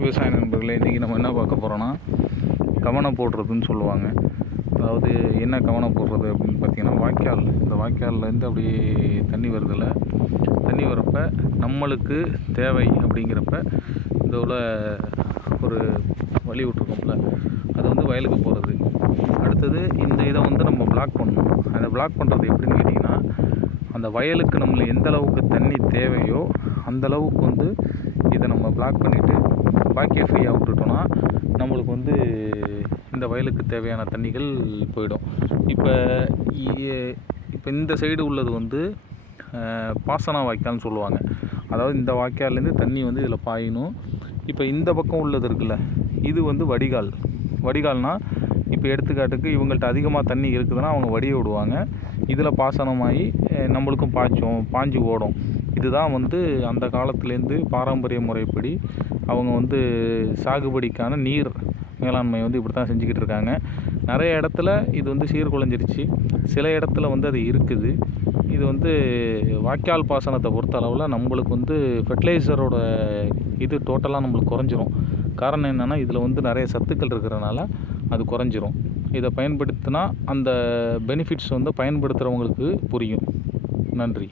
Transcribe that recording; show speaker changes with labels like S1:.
S1: விவசாய நண்பர்களே இன்றைக்கி நம்ம என்ன பார்க்க போகிறோன்னா கவனம் போடுறதுன்னு சொல்லுவாங்க. அதாவது என்ன கவனம் போடுறது அப்படின்னு பார்த்தீங்கன்னா வாய்க்கால். இந்த வாய்க்கால்லேருந்து அப்படியே தண்ணி வருதுல்ல தண்ணி வரப்ப நம்மளுக்கு தேவை அப்படிங்கிறப்ப இதோட ஒரு வழி விட்ருக்கோம்ல அது வந்து வயலுக்கு போகிறது அடுத்தது இந்த இதை வந்து நம்ம பிளாக் பண்ணணும். அந்த பிளாக் பண்ணுறது எப்படின்னு கேட்டிங்கன்னா அந்த வயலுக்கு நம்மள எந்த அளவுக்கு தண்ணி தேவையோ அந்தளவுக்கு வந்து இதை நம்ம பிளாக் பண்ணிவிட்டு பாக்கியை ஃப்ரீயாக விட்டுட்டோன்னா நம்மளுக்கு வந்து இந்த வயலுக்கு தேவையான தண்ணிகள் போயிடும். இப்போ இப்போ இந்த சைடு உள்ளது வந்து பாசன வாய்க்கால்னு சொல்லுவாங்க. அதாவது இந்த வாய்க்கால்லேருந்து தண்ணி வந்து இதில் பாயணும். இப்போ இந்த பக்கம் உள்ளது இருக்குல்ல இது வந்து வடிகால். வடிகால்னால் இப்போ எடுத்துக்காட்டுக்கு இவங்கள்ட்ட அதிகமாக தண்ணி இருக்குதுன்னா அவங்க வடிய விடுவாங்க. இதில் பாசனமாகி நம்மளுக்கும் பாய்ச்சும் பாஞ்சு ஓடும். இதுதான் வந்து அந்த காலத்துலேருந்து பாரம்பரிய முறைப்படி அவங்க வந்து சாகுபடிக்கான நீர் மேலாண்மை வந்து இப்படி தான் செஞ்சுக்கிட்டு இருக்காங்க நிறைய இடத்துல இது வந்து சீர்குலைஞ்சிருச்சு. சில இடத்துல வந்து அது இருக்குது. இது வந்து வாய்க்கால் பாசனத்தை பொறுத்த அளவில் நம்மளுக்கு வந்து ஃபெர்டிலைசரோட இது டோட்டலாக நம்மளுக்கு குறைஞ்சிரும். காரணம் என்னென்னா இதில் வந்து நிறைய சத்துக்கள் இருக்கிறனால அது குறைஞ்சிரும். இதை பயன்படுத்தினா அந்த பெனிஃபிட்ஸ் வந்து பயன்படுத்துகிறவங்களுக்கு புரியும். நன்றி.